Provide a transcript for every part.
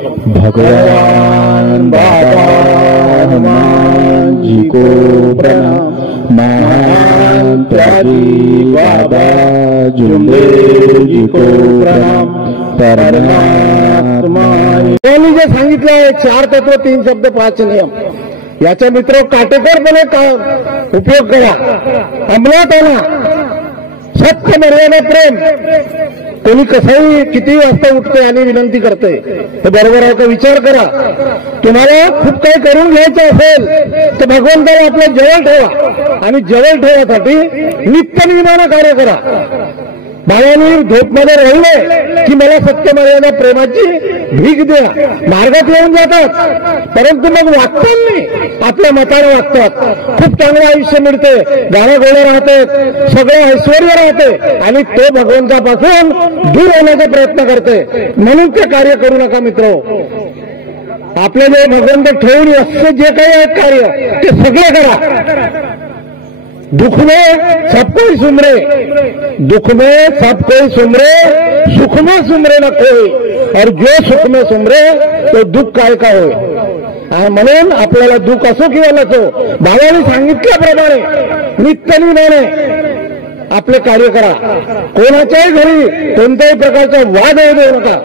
भगवान बाबा हनुमान जी को प्रणाम। महान प्यारी बाबा जुम्बे जी को प्रणाम। परमात्मा त्यांनी जे सांगितलंय 4 तत्व 3 शब्द 5 नियम, याचा मित्र काटेकोरपणे उपयोग करा, अंमलात आणा। सत्य मर्यादा प्रेम, कोणी कसंही किती वाजता उठते आणि विनंती करते तर बरोबर आहे का विचार करा। तुम्हाला खूप काही करून घ्यायचं असेल तर भगवंताला आपल्या जवळ ठेवा आणि जवळ ठेवण्यासाठी नित्यनियमानं कार्य करा। बाळांनी झोपमध्ये राहिले की मला सत्य मर्यादा प्रेमाची भीक द्या, मार्गात येऊन जातात, परंतु मग वागतात नाही, आपल्या मताने वागतात। खूप चांगलं आयुष्य मिळते, गाणं गोळं राहते, सगळं ऐश्वर राहते आणि तो भगवंतापासून दूर होण्याचा प्रयत्न करते। म्हणून ते कार्य करू नका मित्र। आपले जे भगवंत ठेवून असं जे काही आहे कार्य ते सगळे करा। दुख में सब कोई सुमरे, दुख में सब कोई सुमरे, सुख में सुमरे न कोई, और जो सुख में सुमरे तो दुःख काय का होय। म्हणून आपल्याला दुःख असो किंवा नसो, बाबांनी सांगितल्याप्रमाणे नित्यनियमाने आपले कार्य करा। कोणाच्याही घरी कोणत्याही प्रकारचा वाद होऊ देऊ नका।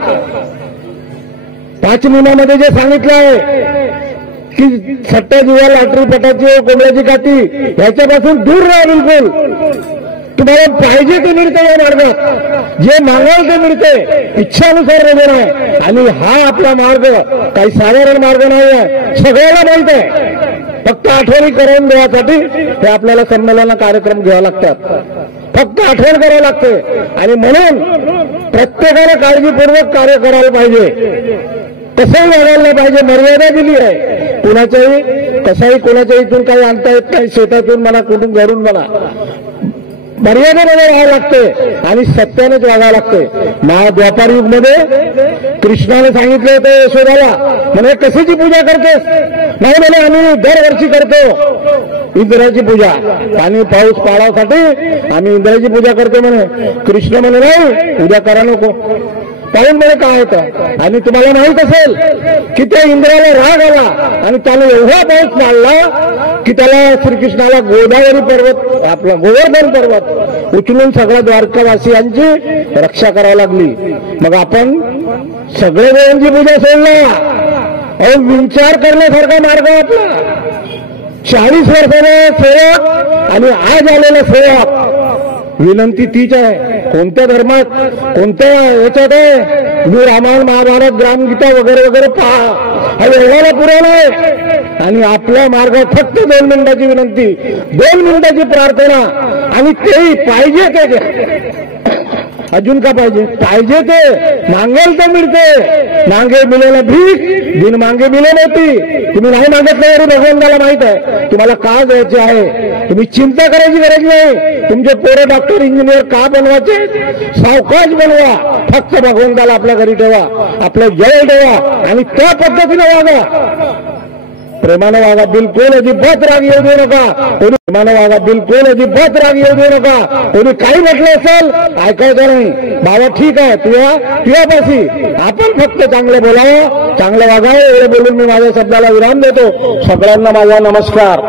5 नियमामध्ये जे सांगितलं आहे की सट्टा जुवा लाटरी पटाची कोंबड्याची काठी ह्याच्यापासून दूर राहा। बिलकुल तुम्हाला पाहिजे ते मिळते या मार्गात, जे मागाल ते मिळते, इच्छानुसार रजन आहे। आणि हा आपला मार्ग काही साधारण मार्ग नाही आहे, सगळ्याला माहित आहे। फक्त आठवणी करून देण्यासाठी हे आपल्याला संमेलन कार्यक्रम घ्यावे लागतात, फक्त आठवण करावी लागते। आणि म्हणून प्रत्येकाने काळजीपूर्वक कार्य करायला पाहिजे, कसंही वागायला पाहिजे, मर्यादा दिली आहे। कुणाच्याही कसाही कोणाच्या इथून काही आणता येत नाही, शेतातून म्हणा कुठून घरून म्हणा, मर्यादेमध्ये राहावं लागते आणि सत्यानेच वागावं लागते। द्वापार युगमध्ये कृष्णाने सांगितलं होतं यशोदाला, म्हणे कशाची पूजा करतेस? नाही म्हणे आम्ही दरवर्षी करतो इंद्राची पूजा, पाणी पाऊस पाडासाठी आम्ही इंद्राची पूजा करतो म्हणे। कृष्ण म्हणे नाही, पूजा करा नको, कारण म्हणे काय होतं। आणि तुम्हाला माहित असेल की त्या इंद्राला राग आला आणि त्याने एवढा पाऊस पाडला की त्याला श्रीकृष्णाला गोदावरी पर्वत, आपला गोवर्धन पर्वत उचलून सगळ्या द्वारकावासियांची रक्षा करावी लागली। मग आपण सगळे देवांची पूजा सोडला, विचार करण्यासारखा मार्ग आपला। 40 वर्षाने सेवक आणि आज आलेला सेवक, विनंती तीच आहे। कोणत्या धर्मात कोणत्या याच्यात आहे, मी रामायण महाभारत ग्रामगीता वगैरे वगैरे पहा, हा एवढ्याला पुरावा आहे। आणि आपल्या मार्गात फक्त 2 मिनिटाची विनंती, 2 मिनिटाची प्रार्थना, आणि तेही पाहिजे ते द्या। अजून का पाहिजे? पाहिजे ते मागेल तर मिळते। मागे मिळेला भीक, बिन मागे मिळे नव्हती। तुम्ही नाही मागितलं तरी भगवंताला माहित आहे तुम्हाला का द्यायचे आहे। तुम्ही चिंता करायची गरज नाही। तुमचे पोरं डॉक्टर इंजिनियर का बनवायचे, सावकाश बनवा, फक्त भगवंताला आपल्या घरी ठेवा, आपल्या जवळ ठेवा आणि त्या पद्धतीने वागा। प्रेमानं वागा, बिलकुल अजिबात राग येऊ देऊ नका। कोणी प्रेमानं वागा, बिलकुल अजिबात राग येऊ देऊ नका। कोणी काही म्हटलं असेल ऐकायचं नाही। बाबा ठीक आहे, तुझ्यापाशी आपण फक्त चांगलं बोलावं, चांगलं वागावं, एवढं बोलून मी माझ्या शब्दाला विराम देतो। सगळ्यांना माझा नमस्कार।